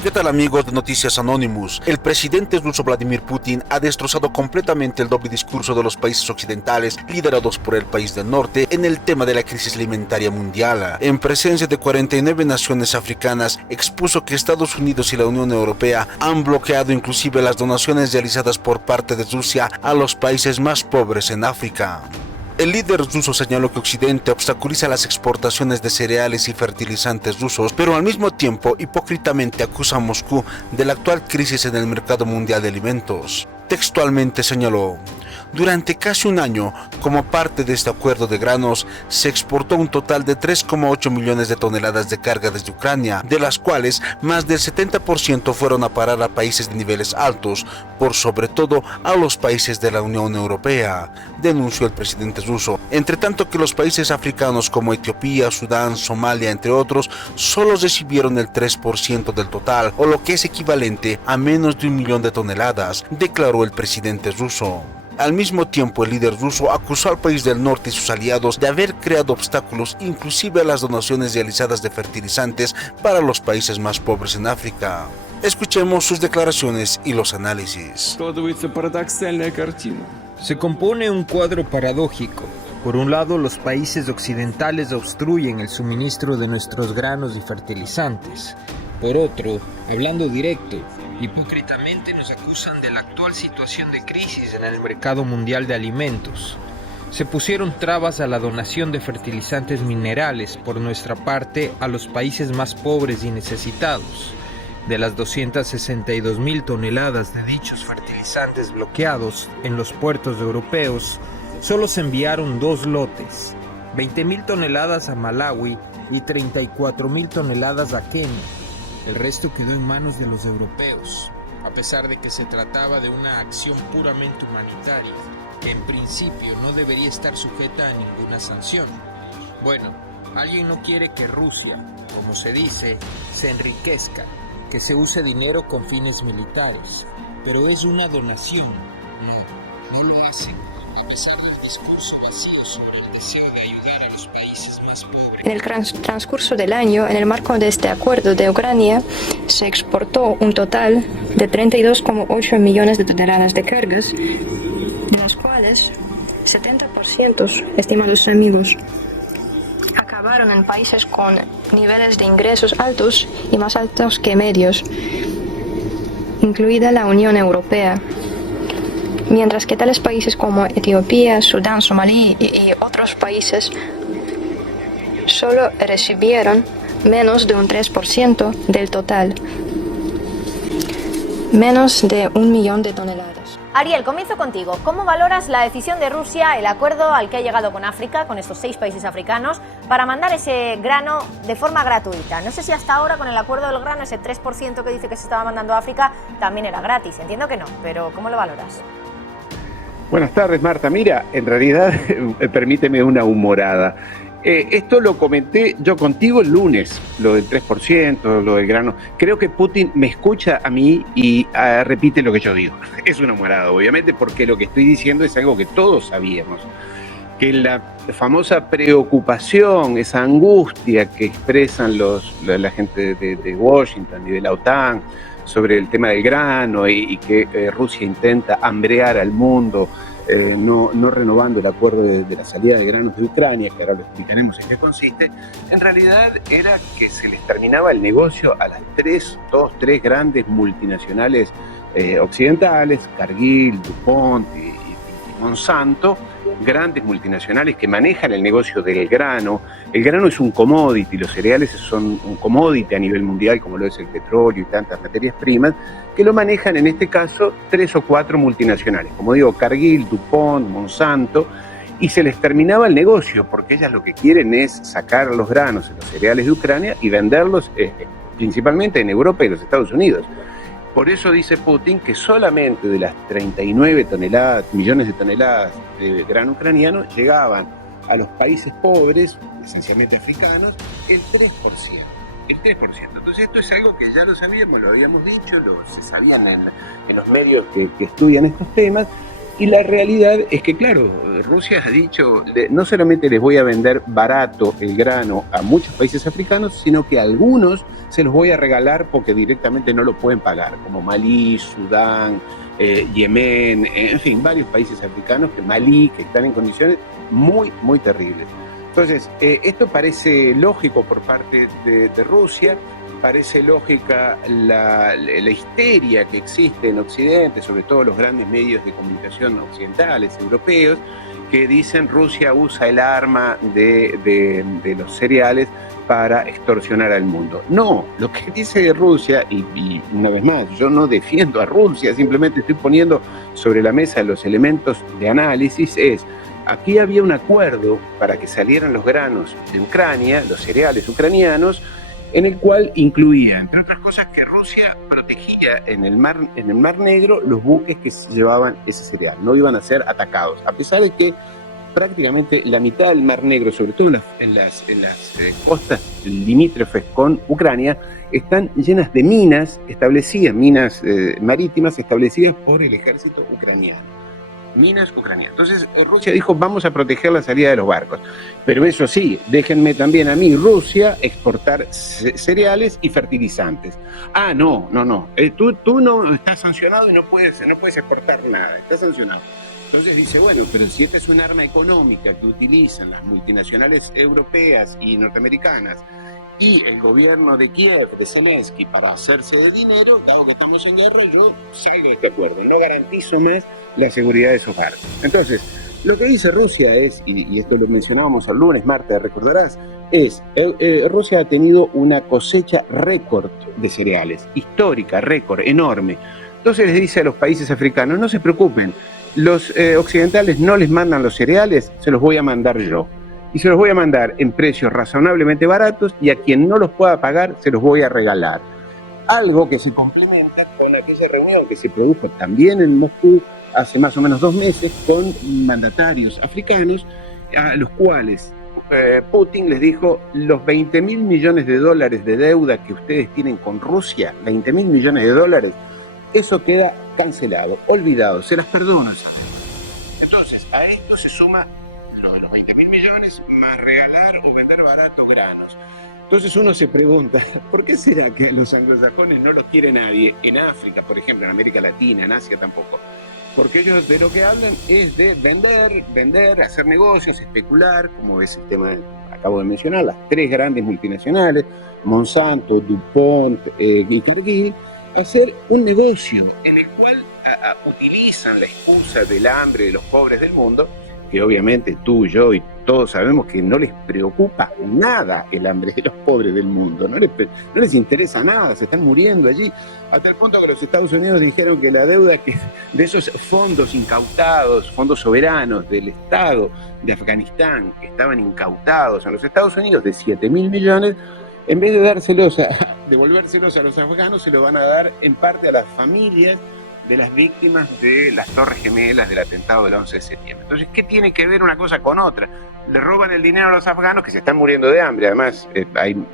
¿Qué tal, amigos de Noticias Anonymous? El presidente ruso Vladimir Putin ha destrozado completamente el doble discurso de los países occidentales liderados por el país del norte en el tema de la crisis alimentaria mundial. En presencia de 49 naciones africanas, expuso que Estados Unidos y la Unión Europea han bloqueado inclusive las donaciones realizadas por parte de Rusia a los países más pobres en África. El líder ruso señaló que Occidente obstaculiza las exportaciones de cereales y fertilizantes rusos, pero al mismo tiempo hipócritamente acusa a Moscú de la actual crisis en el mercado mundial de alimentos. Textualmente señaló: durante casi un año, como parte de este acuerdo de granos, se exportó un total de 3,8 millones de toneladas de carga desde Ucrania, de las cuales más del 70% fueron a parar a países de niveles altos, por sobre todo a los países de la Unión Europea, denunció el presidente ruso. Entre tanto que los países africanos como Etiopía, Sudán, Somalia, entre otros, solo recibieron el 3% del total, o lo que es equivalente a menos de 1 millón de toneladas, declaró el presidente ruso. Al mismo tiempo, el líder ruso acusó al país del norte y sus aliados de haber creado obstáculos inclusive a las donaciones realizadas de fertilizantes para los países más pobres en África. Escuchemos sus declaraciones y los análisis. Se compone un cuadro paradójico. Por un lado, los países occidentales obstruyen el suministro de nuestros granos y fertilizantes. Por otro, hablando directo, hipócritamente nos acusan de la actual situación de crisis en el mercado mundial de alimentos. Se pusieron trabas a la donación de fertilizantes minerales por nuestra parte a los países más pobres y necesitados. De las 262.000 toneladas de dichos fertilizantes bloqueados en los puertos europeos, solo se enviaron 2 lotes, 20.000 toneladas a Malawi y 34.000 toneladas a Kenia. El resto quedó en manos de los europeos, a pesar de que se trataba de una acción puramente humanitaria, que en principio no debería estar sujeta a ninguna sanción. Bueno, alguien no quiere que Rusia, como se dice, se enriquezca, que se use dinero con fines militares, pero es una donación. No lo hacen, a pesar del discurso vacío sobre el deseo de ayudar a los países más pobres. En el transcurso del año, en el marco de este acuerdo de Ucrania, se exportó un total de 32,8 millones de toneladas de cargas, de las cuales 70%, estimados amigos, acabaron en países con niveles de ingresos altos y más altos que medios, incluida la Unión Europea. Mientras que tales países como Etiopía, Sudán, Somalia y otros países solo recibieron menos de un 3% del total, menos de 1 millón de toneladas. Ariel, comienzo contigo. ¿Cómo valoras la decisión de Rusia, el acuerdo al que ha llegado con África, con estos 6 países africanos, para mandar ese grano de forma gratuita? No sé si hasta ahora con el acuerdo del grano, ese 3% que dice que se estaba mandando a África, también era gratis. Entiendo que no, pero ¿cómo lo valoras? Buenas tardes, Marta. Mira, en realidad, permíteme una humorada. Esto lo comenté yo contigo el lunes, lo del 3%, lo del grano. Creo que Putin me escucha a mí y repite lo que yo digo. Es una humorada, obviamente, porque lo que estoy diciendo es algo que todos sabíamos. Que la famosa preocupación, esa angustia que expresan la gente de Washington y de la OTAN sobre el tema del grano y que Rusia intenta hambrear al mundo, no renovando el acuerdo de la salida de granos de Ucrania, que ahora lo explicaremos en qué consiste, en realidad era que se les terminaba el negocio a las tres grandes multinacionales occidentales, Cargill, DuPont y Monsanto, grandes multinacionales que manejan el negocio del grano. El grano es un commodity, los cereales son un commodity a nivel mundial, como lo es el petróleo y tantas materias primas, que lo manejan en este caso 3 o 4 multinacionales, como digo, Cargill, DuPont, Monsanto, y se les terminaba el negocio, porque ellas lo que quieren es sacar los granos, los cereales de Ucrania y venderlos principalmente en Europa y los Estados Unidos. Por eso dice Putin que solamente de las 39 millones de toneladas de grano ucraniano llegaban a los países pobres, esencialmente africanos, el 3%. El 3%. Entonces esto es algo que ya lo sabíamos, lo habíamos dicho, se sabían en los medios que estudian estos temas, Y la realidad es que, claro, Rusia ha dicho, no solamente les voy a vender barato el grano a muchos países africanos, sino que a algunos se los voy a regalar porque directamente no lo pueden pagar, como Malí, Sudán, Yemen, en fin, varios países africanos, Malí, que están en condiciones muy, muy terribles. Entonces, esto parece lógico por parte de Rusia, parece lógica la histeria que existe en Occidente, sobre todo los grandes medios de comunicación occidentales, europeos, que dicen Rusia usa el arma de los cereales para extorsionar al mundo. No, lo que dice Rusia, y una vez más, yo no defiendo a Rusia, simplemente estoy poniendo sobre la mesa los elementos de análisis, es: aquí había un acuerdo para que salieran los granos de Ucrania, los cereales ucranianos, en el cual incluía, entre otras cosas, que Rusia protegía en el Mar Negro los buques que llevaban ese cereal. No iban a ser atacados, a pesar de que prácticamente la mitad del Mar Negro, sobre todo en las costas limítrofes con Ucrania, están llenas de minas establecidas, minas marítimas establecidas por el ejército ucraniano. Minas ucranianas. Entonces Rusia dijo: vamos a proteger la salida de los barcos. Pero eso sí, déjenme también a mí, Rusia, exportar cereales y fertilizantes. Ah, no. Tú no estás sancionado y no puedes exportar nada. Estás sancionado. Entonces dice: bueno, pero si esta es un arma económica que utilizan las multinacionales europeas y norteamericanas y el gobierno de Kiev, de Zelensky, para hacerse de dinero, dado que estamos en guerra, yo salgo de este acuerdo, no garantizo más la seguridad de esos barcos. Entonces, lo que dice Rusia es, y esto lo mencionábamos el lunes, Marta, recordarás, es Rusia ha tenido una cosecha récord de cereales, histórica, récord, enorme. Entonces les dice a los países africanos: no se preocupen, los occidentales no les mandan los cereales, se los voy a mandar yo. Y se los voy a mandar en precios razonablemente baratos, y a quien no los pueda pagar se los voy a regalar. Algo que se complementa con aquella reunión que se produjo también en Moscú hace más o menos 2 meses con mandatarios africanos, a los cuales Putin les dijo: los $20.000 millones de deuda que ustedes tienen con Rusia, $20.000 millones, eso queda cancelado, olvidado, se las perdono. Entonces, a esto se suma los 20.000 millones más regalar o vender barato granos. Entonces uno se pregunta: ¿por qué será que los anglosajones no los quiere nadie? En África, por ejemplo, en América Latina, en Asia tampoco. Porque ellos de lo que hablan es de vender, hacer negocios, especular, como es el tema que acabo de mencionar, las 3 grandes multinacionales, Monsanto, DuPont y Cargill, hacer un negocio en el cual utilizan la excusa del hambre de los pobres del mundo, que obviamente tú, yo y todos sabemos que no les preocupa nada el hambre de los pobres del mundo, no les interesa nada, se están muriendo allí, hasta el punto que los Estados Unidos dijeron que la deuda de esos fondos incautados, fondos soberanos del Estado de Afganistán, que estaban incautados en los Estados Unidos de 7.000 millones, en vez de devolvérselos a los afganos, se lo van a dar en parte a las familias de las víctimas de las Torres Gemelas del atentado del 11 de septiembre. Entonces, ¿qué tiene que ver una cosa con otra? Le roban el dinero a los afganos, que se están muriendo de hambre. Además,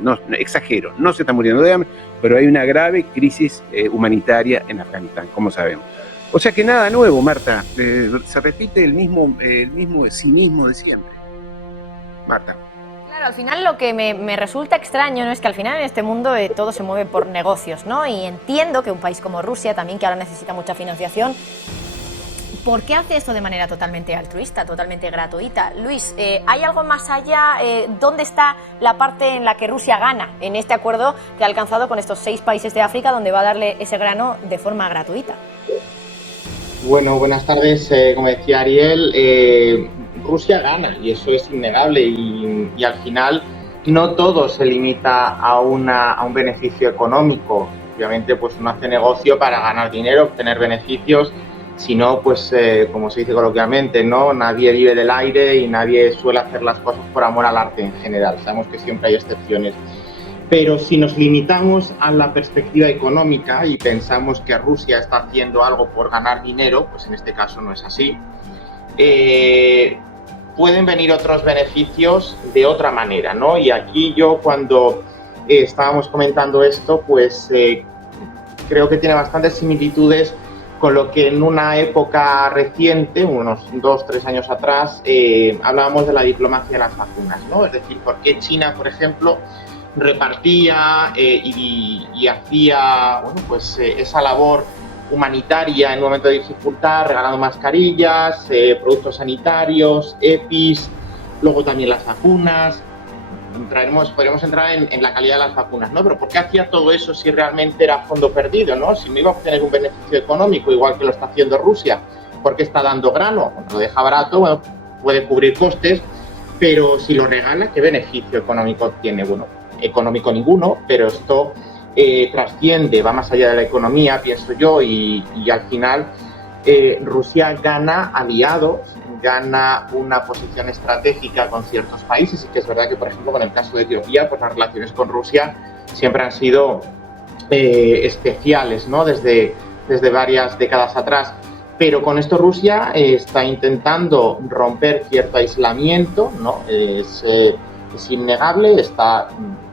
no exagero, no se están muriendo de hambre, pero hay una grave crisis humanitaria en Afganistán, como sabemos. O sea que nada nuevo, Marta. Se repite el mismo cinismo de siempre. Marta. Claro, al final lo que me resulta extraño, ¿no?, es que al final en este mundo todo se mueve por negocios, ¿no? Y entiendo que un país como Rusia también, que ahora necesita mucha financiación, ¿por qué hace esto de manera totalmente altruista, totalmente gratuita? Luis, ¿hay algo más allá? ¿Dónde está la parte en la que Rusia gana en este acuerdo que ha alcanzado con estos 6 países de África, donde va a darle ese grano de forma gratuita? Bueno, buenas tardes. Como decía Ariel, Rusia gana, y eso es innegable, y al final no todo se limita a un beneficio económico. Obviamente, pues uno hace negocio para ganar dinero, obtener beneficios. Si no, pues como se dice coloquialmente, ¿no?, nadie vive del aire y nadie suele hacer las cosas por amor al arte en general. Sabemos que siempre hay excepciones. Pero si nos limitamos a la perspectiva económica y pensamos que Rusia está haciendo algo por ganar dinero, pues en este caso no es así. Pueden venir otros beneficios de otra manera, ¿no? Y aquí yo, cuando estábamos comentando esto, pues creo que tiene bastantes similitudes Con lo que en una época reciente, unos 2-3 años atrás, hablábamos de la diplomacia de las vacunas, ¿no? Es decir, por qué China, por ejemplo, repartía y hacía, bueno, pues esa labor humanitaria en un momento de dificultad, regalando mascarillas, productos sanitarios, EPIs, luego también las vacunas. Podríamos entrar en la calidad de las vacunas, ¿no? Pero ¿por qué hacía todo eso si realmente era fondo perdido, ¿no? Si no iba a obtener un beneficio económico, igual que lo está haciendo Rusia, ¿por qué está dando grano? Bueno, lo deja barato, bueno, puede cubrir costes, pero si lo regala, ¿qué beneficio económico tiene? Bueno, económico ninguno, pero esto trasciende, va más allá de la economía, pienso yo, y al final Rusia gana aliados, gana una posición estratégica con ciertos países, y que es verdad que, por ejemplo, con el caso de Etiopía, pues las relaciones con Rusia siempre han sido especiales, ¿no? Desde varias décadas atrás. Pero con esto Rusia está intentando romper cierto aislamiento, ¿no? Es innegable, está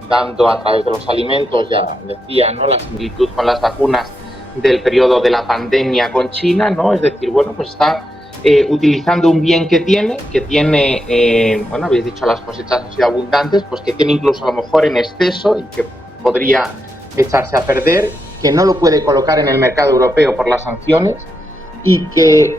dando a través de los alimentos, ya decía, ¿no? La similitud con las vacunas del periodo de la pandemia con China, ¿no? Es decir, bueno, pues está utilizando un bien que tiene, bueno, habéis dicho las cosechas han sido abundantes, pues que tiene incluso a lo mejor en exceso y que podría echarse a perder, que no lo puede colocar en el mercado europeo por las sanciones y que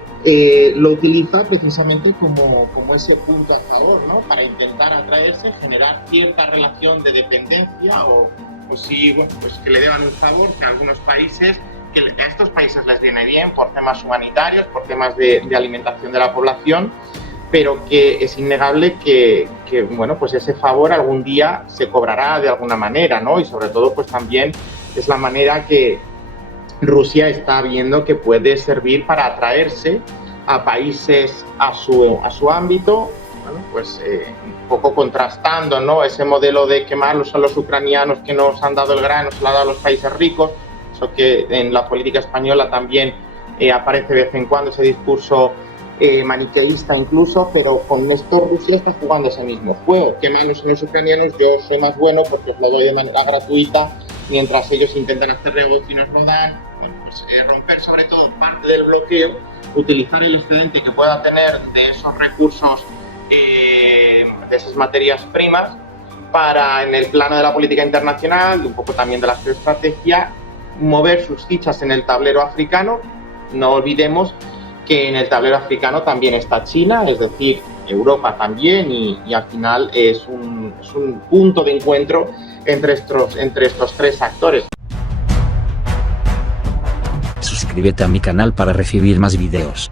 lo utiliza precisamente como ese punto a favor, ¿no? Para intentar atraerse, generar cierta relación de dependencia o sí, bueno, pues que le deban un favor que a algunos países, que a estos países les viene bien por temas humanitarios, por temas de alimentación de la población, pero que es innegable que bueno, pues ese favor algún día se cobrará de alguna manera, ¿no? Y sobre todo, pues también es la manera que Rusia está viendo que puede servir para atraerse a países a su ámbito, bueno, pues un poco contrastando, ¿no? Ese modelo de que malos son los ucranianos que nos han dado el grano, se lo han dado a los países ricos, eso que en la política española también aparece de vez en cuando ese discurso maniqueísta incluso, pero con esto Rusia está jugando ese mismo juego. Qué malos son los ucranianos, yo soy más bueno porque os lo doy de manera gratuita, mientras ellos intentan hacer negocio y nos lo dan. Bueno, pues romper sobre todo parte del bloqueo, utilizar el excedente que pueda tener de esos recursos, de esas materias primas, para en el plano de la política internacional, un poco también de la geoestrategia, mover sus fichas en el tablero africano. No olvidemos que en el tablero africano también está China, es decir, Europa también, y al final es un punto de encuentro entre estos tres actores. Suscríbete a mi canal para recibir más videos.